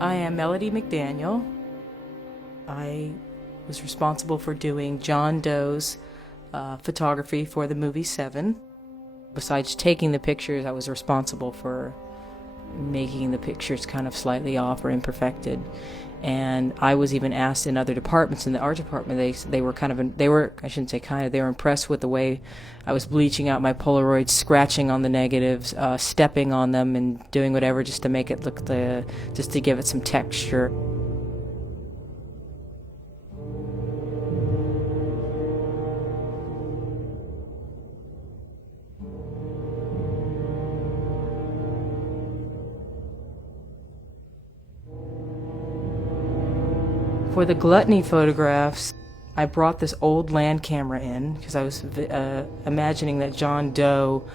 I am Melody McDaniel. I was responsible for doing John Doe's photography for the movie Seven. Besides taking the pictures, I was responsible for making the pictures kind of slightly off or imperfected. And I was even asked in other departments, in the art department, they were I shouldn't say kind of, they were impressed with the way I was bleaching out my Polaroids, scratching on the negatives, stepping on them and doing whatever just to make it look just to give it some texture. For the gluttony photographs, I brought this old land camera in because I was imagining that John Doe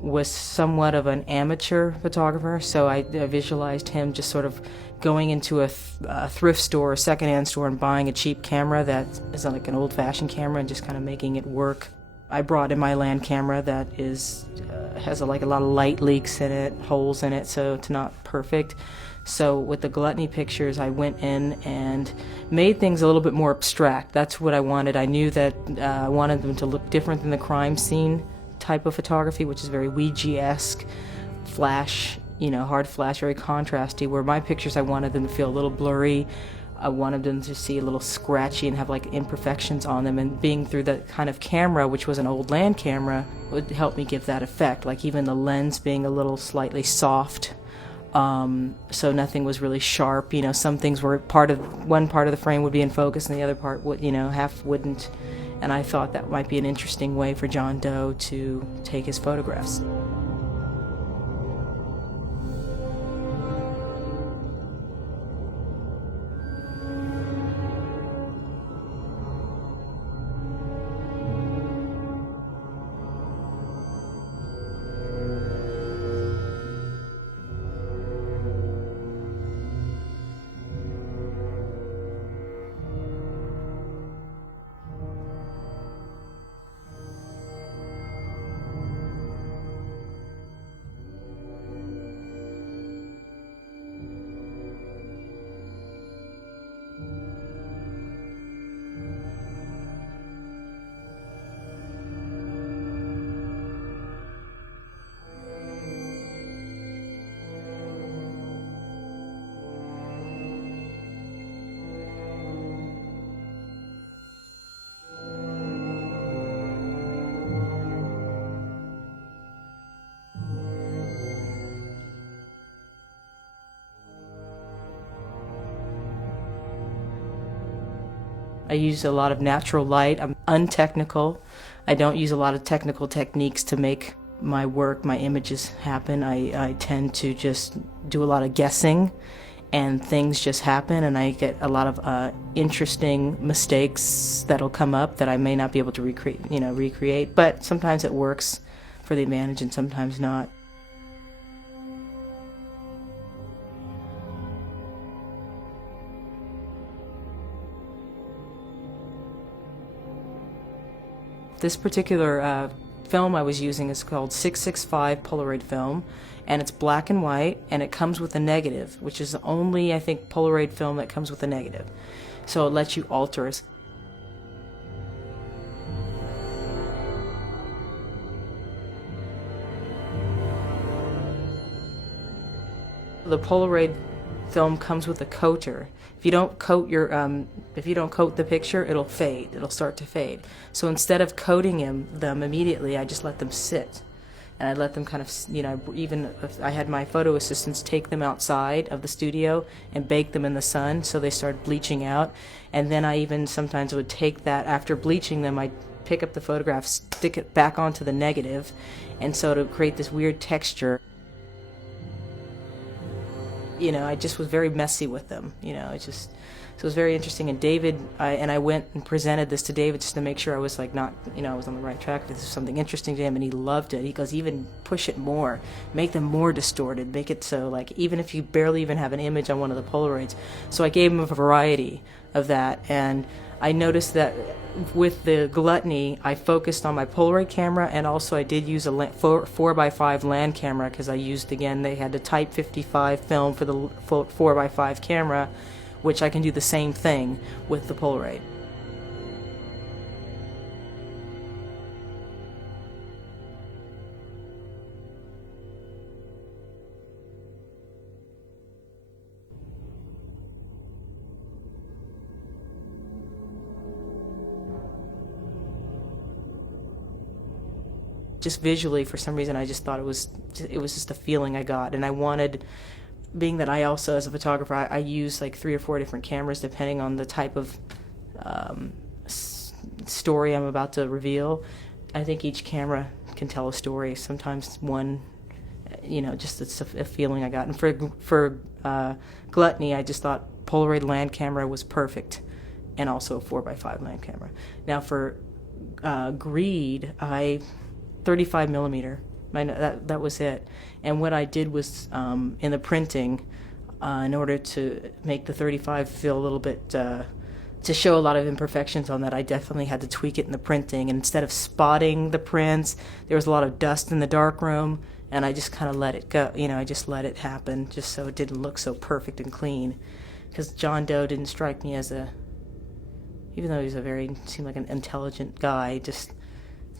was somewhat of an amateur photographer, so I visualized him just sort of going into a thrift store, a secondhand store, and buying a cheap camera that is like an old-fashioned camera and just kind of making it work. I brought in my land camera that has a lot of light leaks in it, holes in it, so it's not perfect. So with the gluttony pictures, I went in and made things a little bit more abstract. That's what I wanted. I knew that I wanted them to look different than the crime scene type of photography, which is very Ouija-esque, flash, hard flash, very contrasty, where my pictures, I wanted them to feel a little blurry. I wanted them to see a little scratchy and have like imperfections on them, and being through that kind of camera, which was an old land camera, would help me give that effect, like even the lens being a little slightly soft. So nothing was really sharp. Some things were one part of the frame would be in focus and the other part would, half wouldn't. And I thought that might be an interesting way for John Doe to take his photographs. I use a lot of natural light. I'm untechnical. I don't use a lot of technical techniques to make my work, my images happen. I tend to just do a lot of guessing, and things just happen, and I get a lot of interesting mistakes that'll come up that I may not be able to recreate, but sometimes it works for the advantage and sometimes not. This particular film I was using is called 665 Polaroid film, and it's black and white, and it comes with a negative, which is the only, I think, Polaroid film that comes with a negative. So it lets you alter it. The Polaroid film comes with a coater. If you don't coat the picture, it'll fade. It'll start to fade. So instead of coating them immediately, I just let them sit, and I let them kind of, even if I had my photo assistants take them outside of the studio and bake them in the sun, so they started bleaching out. And then I even sometimes would take that after bleaching them. I'd pick up the photograph, stick it back onto the negative, and so to create this weird texture. I just was very messy with them. So it was very interesting. And David, I went and presented this to David just to make sure I was like not, I was on the right track. This is something interesting to him, and he loved it. He goes, even push it more, make them more distorted, make it so like even if you barely even have an image on one of the Polaroids. So I gave him a variety of that, and I noticed that with the Gluttony, I focused on my Polaroid camera, and also I did use a 4x5 land camera because I used, again, they had the Type 55 film for the 4x5 camera, which I can do the same thing with the Polaroid. Just visually, for some reason, I just thought it was just a feeling I got, and I wanted, being that I also, as a photographer, I use like 3 or 4 different cameras depending on the type of story I'm about to reveal. I think each camera can tell a story. Sometimes one, just it's a feeling I got. And for Gluttony, I just thought Polaroid land camera was perfect, and also a 4x5 land camera. Now for Greed, 35 millimeter. That was it. And what I did was in the printing, in order to make the 35 feel a little bit, to show a lot of imperfections on that, I definitely had to tweak it in the printing. And instead of spotting the prints, there was a lot of dust in the darkroom, and I just kind of let it go. I just let it happen, just so it didn't look so perfect and clean. Because John Doe didn't strike me as even though he was seemed like an intelligent guy,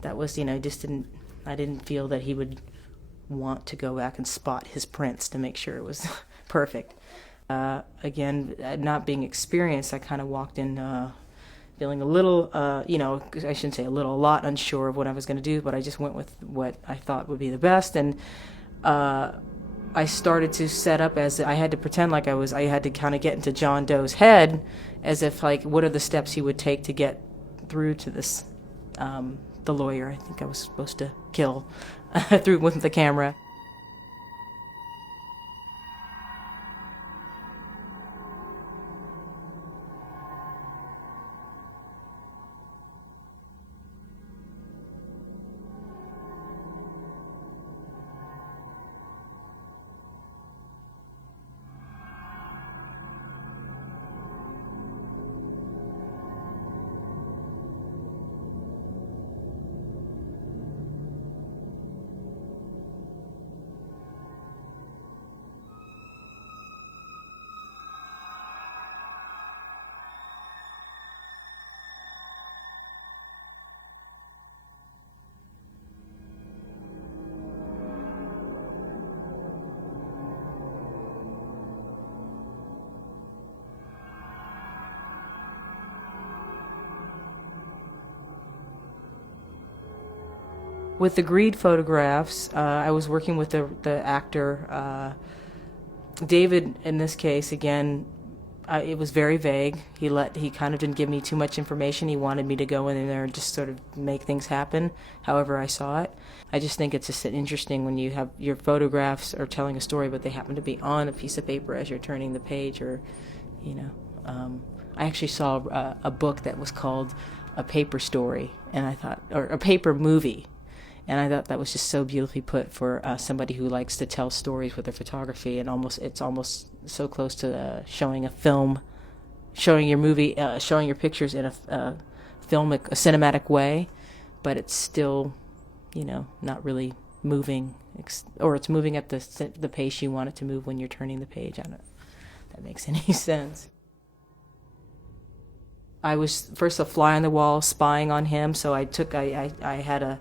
that was, I didn't feel that he would want to go back and spot his prints to make sure it was perfect. Again, not being experienced, I kind of walked in feeling a little, I shouldn't say a lot unsure of what I was going to do, but I just went with what I thought would be the best. And I started to set up as I had to pretend like I had to kind of get into John Doe's head, as if like, what are the steps he would take to get through to this, the lawyer I think I was supposed to kill through with the camera. With the Greed photographs, I was working with the actor, David. In this case, again, it was very vague. He kind of didn't give me too much information. He wanted me to go in there and just sort of make things happen however I saw it. I just think it's just interesting when you have your photographs are telling a story, but they happen to be on a piece of paper as you're turning the page, or, I actually saw a book that was called A Paper Story, and I thought, or A Paper Movie. And I thought that was just so beautifully put for somebody who likes to tell stories with their photography, and it's almost so close to showing a film, showing your movie, showing your pictures in a cinematic way, but it's still, not really moving, or it's moving at the pace you want it to move when you're turning the page. I don't know if that makes any sense. I was first a fly on the wall spying on him, so I had a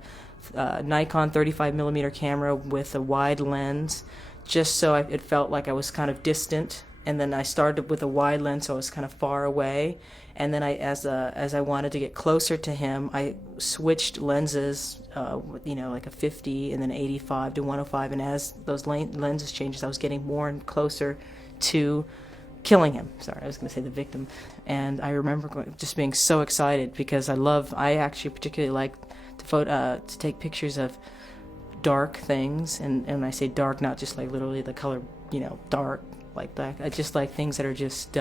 Nikon 35 millimeter camera with a wide lens, just so it felt like I was kind of distant. And then I started with a wide lens, so I was kind of far away. And then as I wanted to get closer to him, I switched lenses, like a 50 and then 85 to 105. And as those lenses changed, I was getting more and closer to killing him. Sorry, I was going to say the victim. And I remember just being so excited because I actually particularly like to take pictures of dark things, and when I say dark, not just like literally the color, dark like black. I just like things that are just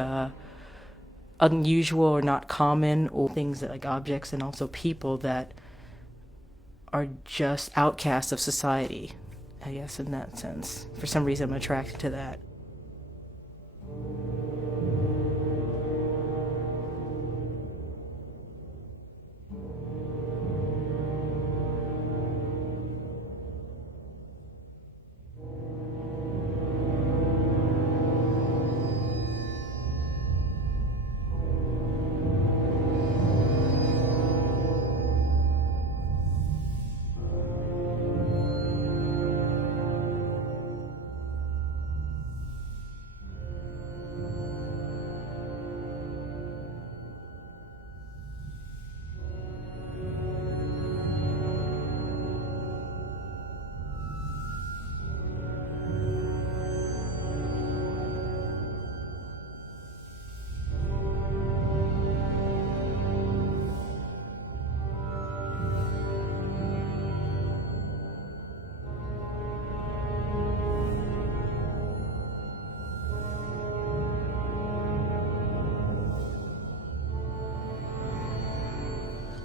unusual or not common, or things that, like objects and also people that are just outcasts of society, I guess, in that sense. For some reason, I'm attracted to that.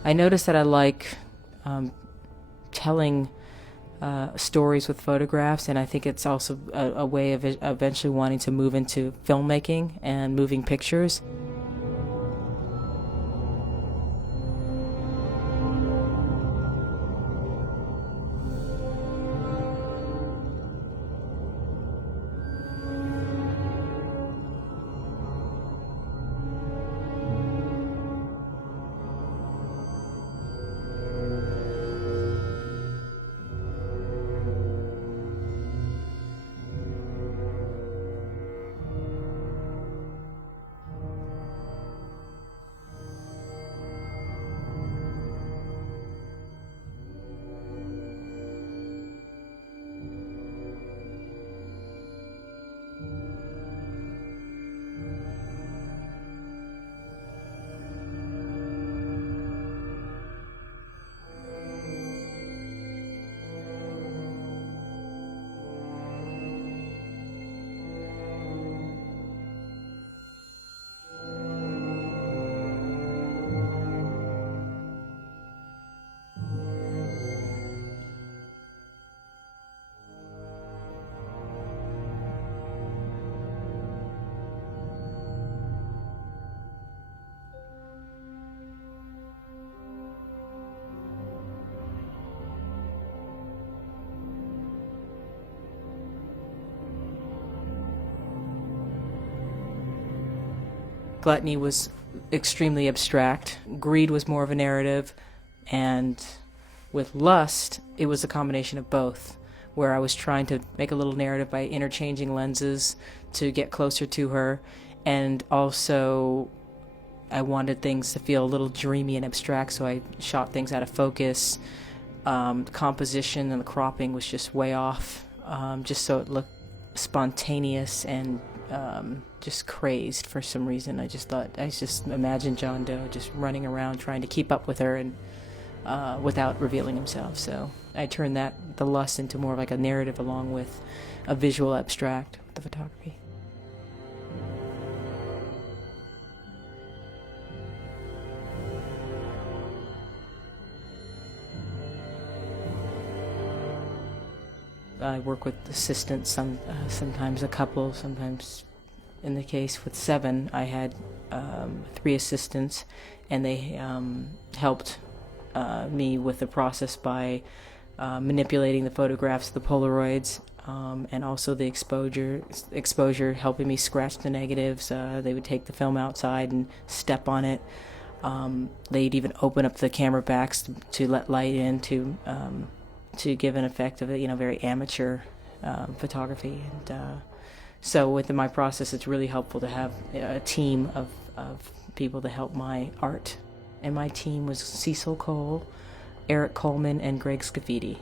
I noticed that I like telling stories with photographs, and I think it's also a way of eventually wanting to move into filmmaking and moving pictures. Gluttony was extremely abstract. Greed was more of a narrative. And with lust, it was a combination of both, where I was trying to make a little narrative by interchanging lenses to get closer to her. And also, I wanted things to feel a little dreamy and abstract, so I shot things out of focus. The composition and the cropping was just way off, just so it looked spontaneous and just crazed for some reason. I just imagined John Doe just running around trying to keep up with her and without revealing himself. So I turned the lust into more of like a narrative along with a visual abstract with the photography. I work with assistants, sometimes a couple, sometimes in the case with 7, I had 3 assistants, and they helped me with the process by manipulating the photographs, the Polaroids, and also the exposure, helping me scratch the negatives. They would take the film outside and step on it. They'd even open up the camera backs to let light in to give an effect of very amateur photography. And so within my process, it's really helpful to have a team of people to help my art. And my team was Cecil Cole, Eric Coleman, and Greg Scafidi.